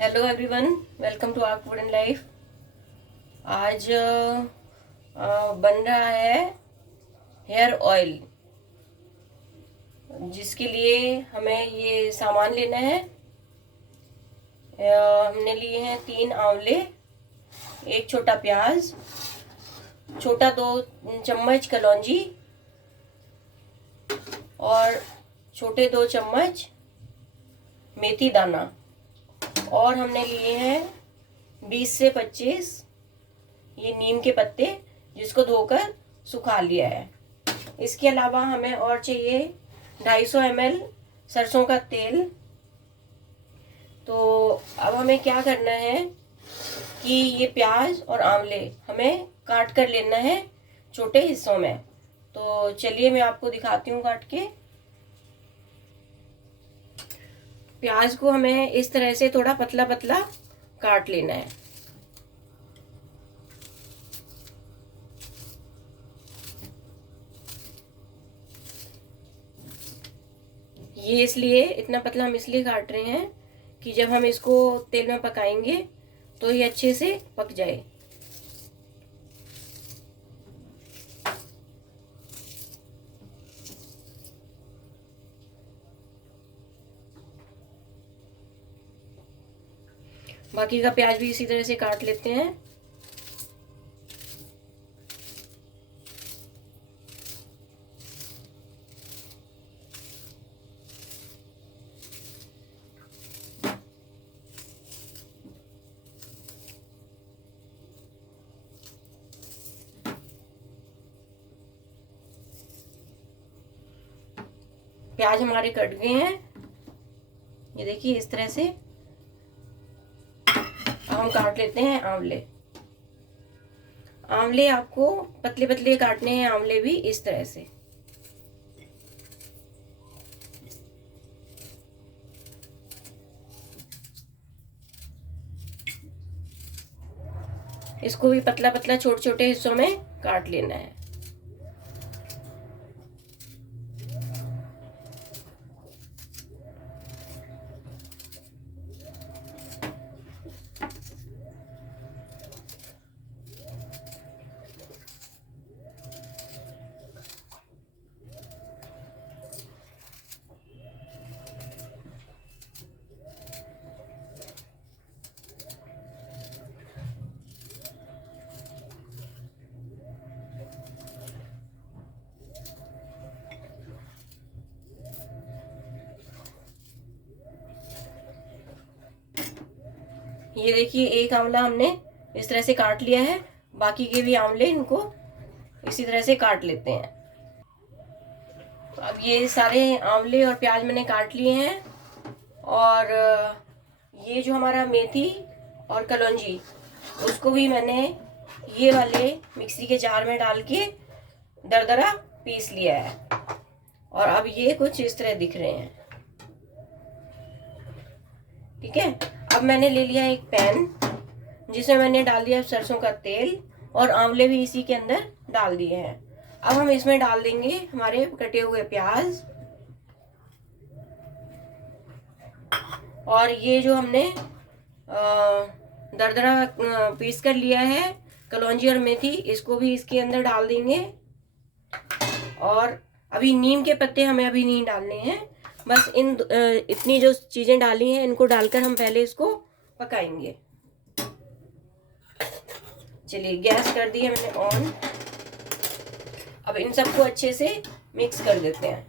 Hello everyone, welcome to our food and life. आज बन रहा है हेयर ऑयल, जिसके लिए हमें ये सामान लेना है। हमने लिए हैं 3 आंवले, एक छोटा प्याज, छोटा 2 चम्मच कलौंजी और छोटे 2 चम्मच मेथी दाना, और हमने लिए हैं 20 से 25 ये नीम के पत्ते, जिसको धोकर सुखा लिया है। इसके अलावा हमें और चाहिए 250 ml सरसों का तेल। तो अब हमें क्या करना है कि ये प्याज और आंवले हमें काट कर लेना है छोटे हिस्सों में। तो चलिए मैं आपको दिखाती हूँ काट के। प्याज को हमें इस तरह से थोड़ा पतला पतला काट लेना है। ये इसलिए इतना पतला हम इसलिए काट रहे हैं कि जब हम इसको तेल में पकाएंगे तो ये अच्छे से पक जाए। बाकी का प्याज भी इसी तरह से काट लेते हैं। प्याज हमारे कट गए हैं, ये देखिए इस तरह से। अब हम काट लेते हैं आंवले। आंवले आपको पतले पतले काटने हैं, आंवले भी इस तरह से। इसको भी पतला पतला छोटे छोटे हिस्सों में काट लेना है। ये देखिए एक आंवला हमने इस तरह से काट लिया है, बाकी के भी आंवले इनको इसी तरह से काट लेते हैं। तो अब ये सारे आंवले और प्याज मैंने काट लिए हैं, और ये जो हमारा मेथी और कलौंजी, उसको भी मैंने ये वाले मिक्सी के जार में डाल के दरदरा पीस लिया है। और अब ये कुछ इस तरह दिख रहे हैं। ठीक है, अब मैंने ले लिया एक पैन, जिसमें मैंने डाल दिया सरसों का तेल, और आंवले भी इसी के अंदर डाल दिए हैं। अब हम इसमें डाल देंगे हमारे कटे हुए प्याज, और ये जो हमने दरदरा पीस कर लिया है कलौंजी और मेथी, इसको भी इसके अंदर डाल देंगे। और अभी नीम के पत्ते हमें अभी नहीं डालने हैं, बस इतनी जो चीजें डाली हैं इनको डालकर हम पहले इसको पकाएंगे। चलिए गैस कर दी है मैंने ऑन। अब इन सबको अच्छे से मिक्स कर देते हैं।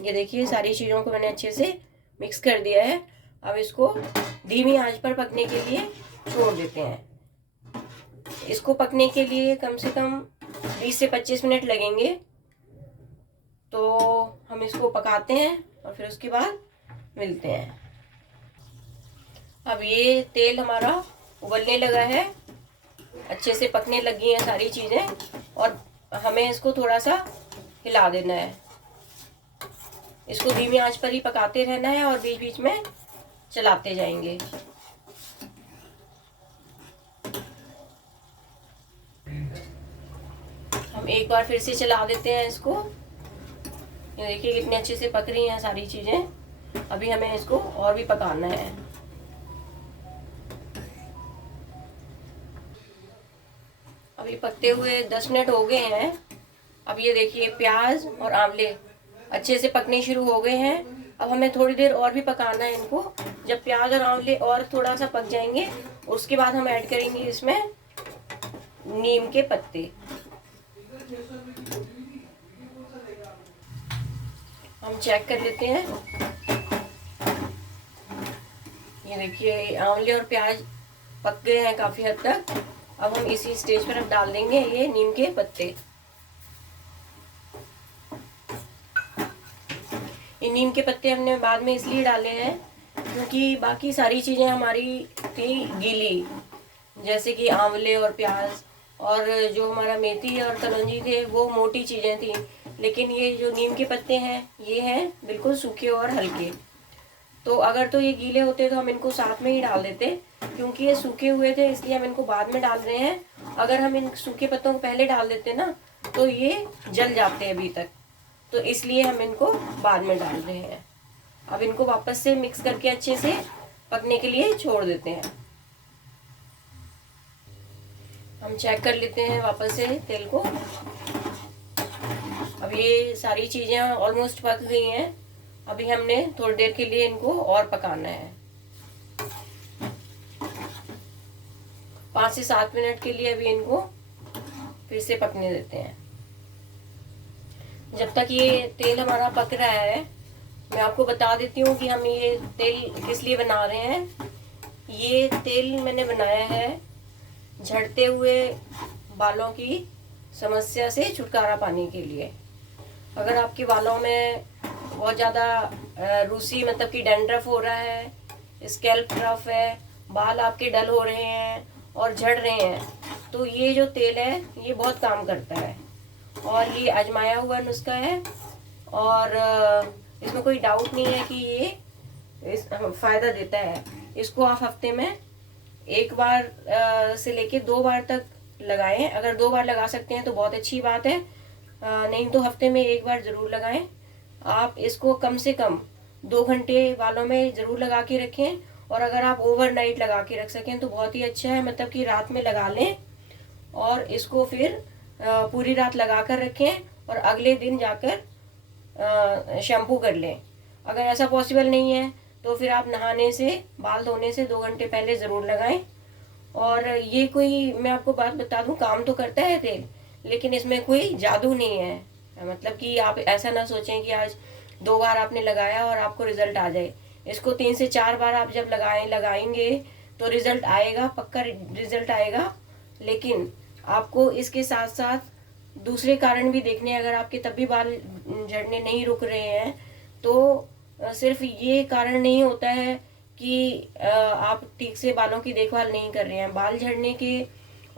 ये देखिए सारी चीजों को मैंने अच्छे से मिक्स कर दिया है। अब इसको धीमी आंच पर पकने के लिए छोड़ देते हैं। इसको पकने के लिए कम से कम 20 से 25 मिनट लगेंगे। तो हम इसको पकाते हैं और फिर उसके बाद मिलते हैं। अब ये तेल हमारा उबलने लगा है, अच्छे से पकने लगी हैं सारी चीज़ें, और हमें इसको थोड़ा सा हिला देना है। इसको धीमी आंच पर ही पकाते रहना है और बीच बीच में चलाते जाएंगे। हम एक बार फिर से चला देते हैं इसको। ये देखिए कितने अच्छे से पक रही हैं सारी चीज़ें। अभी हमें इसको और भी पकाना है। अभी पकते हुए 10 मिनट हो गए हैं। अब ये देखिए प्याज और आंवले अच्छे से पकने शुरू हो गए हैं। अब हमें थोड़ी देर और भी पकाना है इनको। जब प्याज और आंवले और थोड़ा सा पक जाएंगे उसके बाद हम ऐड करेंगे इसमें नीम के पत्ते। हम चेक कर लेते हैं। ये देखिए आंवले और प्याज पक गए हैं काफ़ी हद तक। अब हम इसी स्टेज पर अब डाल देंगे ये नीम के पत्ते। ये नीम के पत्ते हमने बाद में इसलिए डाले हैं क्योंकि बाकी सारी चीज़ें हमारी थी गीली, जैसे कि आंवले और प्याज, और जो हमारा मेथी और कलौंजी थे वो मोटी चीज़ें थी। लेकिन ये जो नीम के पत्ते हैं ये हैं बिल्कुल सूखे और हल्के। तो अगर तो ये गीले होते तो हम इनको साथ में ही डाल देते, क्योंकि ये सूखे हुए थे इसलिए हम इनको बाद में डाल रहे हैं। अगर हम इन सूखे पत्तों को पहले डाल देते ना तो ये जल जाते हैं अभी तक, तो इसलिए हम इनको बाद में डाल रहे हैं। अब इनको वापस से मिक्स करके अच्छे से पकने के लिए छोड़ देते हैं। हम चेक कर लेते हैं वापस से तेल को। अब ये सारी चीज़ें ऑलमोस्ट पक गई हैं। अभी हमने थोड़ी देर के लिए इनको और पकाना है। 5 से 7 मिनट के लिए अभी इनको फिर से पकने देते हैं। जब तक ये तेल हमारा पक रहा है मैं आपको बता देती हूँ कि हम ये तेल किस लिए बना रहे हैं। ये तेल मैंने बनाया है झड़ते हुए बालों की समस्या से छुटकारा पाने के लिए। अगर आपके बालों में बहुत ज़्यादा रूसी मतलब कि डैंड्रफ हो रहा है, स्कैल्प रफ है, बाल आपके डल हो रहे हैं और झड़ रहे हैं, तो ये जो तेल है ये बहुत काम करता है और ये आजमाया हुआ नुस्खा है। और इसमें कोई डाउट नहीं है कि ये फ़ायदा देता है। इसको आप हफ्ते में 1 बार से लेके 2 बार तक लगाएं। अगर 2 बार लगा सकते हैं तो बहुत अच्छी बात है, नहीं तो हफ्ते में 1 बार ज़रूर लगाएं। आप इसको कम से कम 2 घंटे बालों में ज़रूर लगा के रखें, और अगर आप ओवरनाइट लगा के रख सकें तो बहुत ही अच्छा है। मतलब कि रात में लगा लें और इसको फिर पूरी रात लगा कर रखें और अगले दिन जाकर शैम्पू कर लें। अगर ऐसा पॉसिबल नहीं है तो फिर आप नहाने से, बाल धोने से 2 घंटे पहले ज़रूर लगाएं। और ये कोई, मैं आपको बात बता दूं, काम तो करता है तेल, लेकिन इसमें कोई जादू नहीं है। मतलब कि आप ऐसा ना सोचें कि आज 2 बार आपने लगाया और आपको रिजल्ट आ जाए। इसको 3 से 4 बार आप जब लगाएंगे तो रिजल्ट आएगा, पक्का रिजल्ट आएगा। लेकिन आपको इसके साथ साथ दूसरे कारण भी देखने हैं। अगर आपके तब भी बाल झड़ने नहीं रुक रहे हैं तो सिर्फ ये कारण नहीं होता है कि आप ठीक से बालों की देखभाल नहीं कर रहे हैं। बाल झड़ने के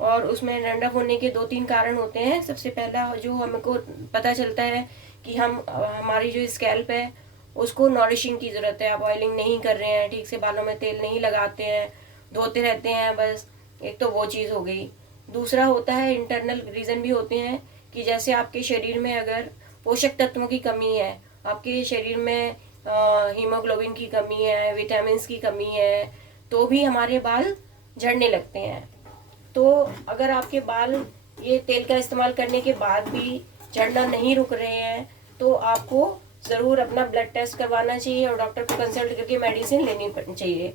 और उसमें डंडक होने के 2-3 कारण होते हैं। सबसे पहला जो हमको पता चलता है कि हमारी जो स्कैल्प है उसको नॉरिशिंग की ज़रूरत है। आप ऑयलिंग नहीं कर रहे हैं, ठीक से बालों में तेल नहीं लगाते हैं, धोते रहते हैं बस, एक तो वो चीज़ हो गई। दूसरा होता है इंटरनल रीज़न भी होते हैं कि जैसे आपके शरीर में अगर पोषक तत्वों की कमी है, आपके शरीर में हीमोग्लोबिन की कमी है, विटामिन की कमी है, तो भी हमारे बाल झड़ने लगते हैं। तो अगर आपके बाल ये तेल का इस्तेमाल करने के बाद भी झड़ना नहीं रुक रहे हैं तो आपको ज़रूर अपना ब्लड टेस्ट करवाना चाहिए और डॉक्टर को कंसल्ट करके मेडिसिन लेनी चाहिए।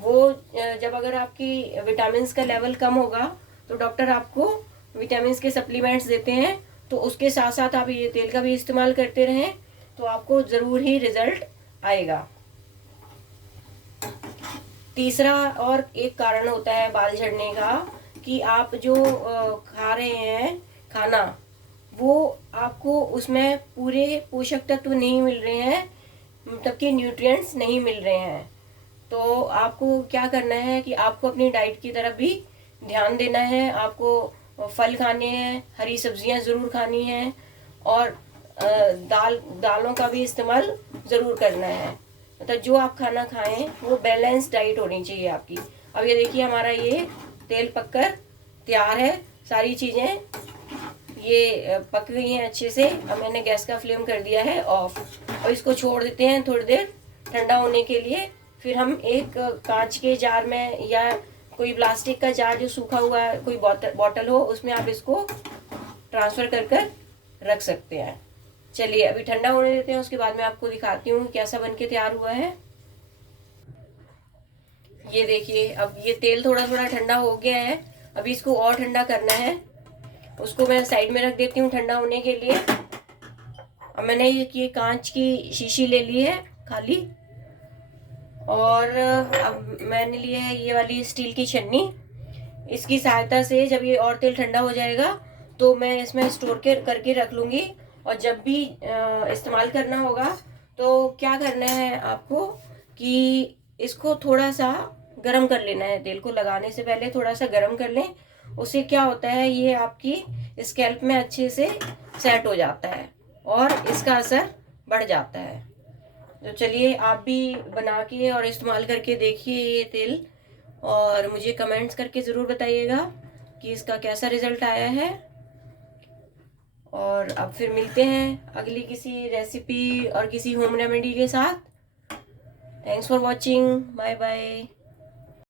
वो जब अगर आपकी विटामिन का लेवल कम होगा तो डॉक्टर आपको विटामिन के सप्लीमेंट्स देते हैं, तो उसके साथ साथ आप ये तेल का भी इस्तेमाल करते रहें तो आपको ज़रूर ही रिजल्ट आएगा। तीसरा और एक कारण होता है बाल झड़ने का कि आप जो खा रहे हैं खाना, वो आपको उसमें पूरे पोषक तत्व नहीं मिल रहे हैं, मतलब कि न्यूट्रिएंट्स नहीं मिल रहे हैं। तो आपको क्या करना है कि आपको अपनी डाइट की तरफ भी ध्यान देना है। आपको फल खाने हैं, हरी सब्जियां ज़रूर खानी हैं और दालों का भी इस्तेमाल ज़रूर करना है। मतलब जो आप खाना खाएं वो बैलेंस डाइट होनी चाहिए आपकी। अब ये देखिए हमारा ये तेल पककर तैयार है। सारी चीज़ें ये पक गई हैं अच्छे से। अब मैंने गैस का फ्लेम कर दिया है ऑफ। अब इसको छोड़ देते हैं थोड़ी देर ठंडा होने के लिए। फिर हम एक कांच के जार में या कोई प्लास्टिक का जार जो सूखा हुआ है, कोई बॉटल हो, उसमें आप इसको ट्रांसफ़र कर कर रख सकते हैं। चलिए अभी ठंडा होने देते हैं, उसके बाद मैं आपको दिखाती हूँ कैसा बन के तैयार हुआ है। ये देखिए अब ये तेल थोड़ा थोड़ा ठंडा हो गया है। अभी इसको और ठंडा करना है। उसको मैं साइड में रख देती हूँ ठंडा होने के लिए। अब मैंने ये कांच की शीशी ले ली है खाली, और अब मैंने लिया है ये वाली स्टील की छन्नी। इसकी सहायता से जब ये और तेल ठंडा हो जाएगा तो मैं इसमें स्टोर करके रख लूँगी। और जब भी इस्तेमाल करना होगा तो क्या करना है आपको कि इसको थोड़ा सा गरम कर लेना है। तेल को लगाने से पहले थोड़ा सा गरम कर लें। उससे क्या होता है, ये आपकी स्कैल्प में अच्छे से सेट हो जाता है और इसका असर बढ़ जाता है। तो चलिए आप भी बना के और इस्तेमाल करके देखिए ये तेल, और मुझे कमेंट्स करके ज़रूर बताइएगा कि इसका कैसा रिज़ल्ट आया है। और अब फिर मिलते हैं अगली किसी रेसिपी और किसी होम रेमेडी के साथ। Thanks for watching, bye bye.